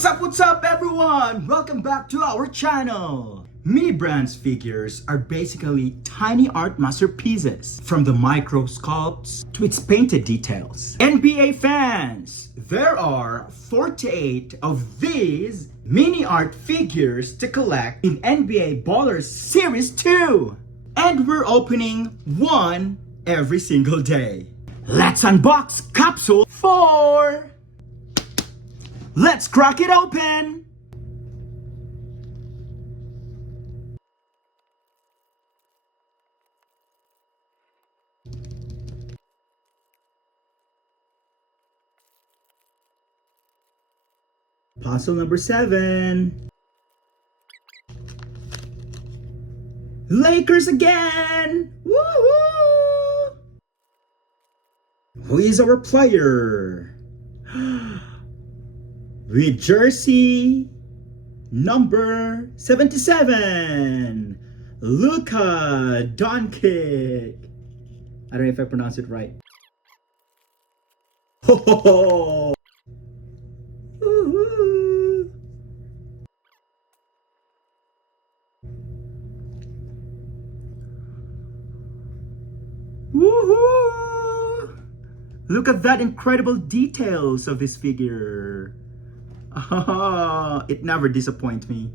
What's up everyone? Welcome back to our channel. Mini Brands figures are basically tiny art masterpieces, from the micro sculpts to its painted details. NBA fans, there are 48 of these mini art figures to collect in NBA Ballers Series 2. And we're opening one every single day. Let's unbox capsule 4. Let's crack it open! Puzzle number 7. Lakers again! Woohoo! Who is our player? With jersey number 77, Luka Doncic. I don't know if I pronounced it right. Ho ho ho! Woohoo! Woohoo! Look at that incredible details of this figure. It never disappoints me.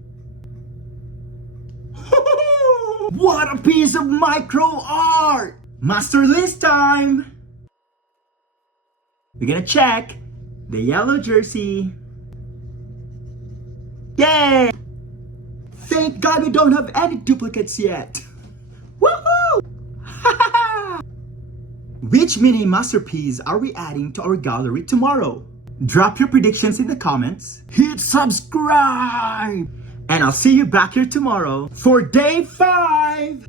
What a piece of micro art! Master list time! We're gonna check the yellow jersey. Yay! Thank God we don't have any duplicates yet. Woohoo! Which mini masterpiece are we adding to our gallery tomorrow? Drop your predictions in the comments, hit subscribe, and I'll see you back here tomorrow for day 5!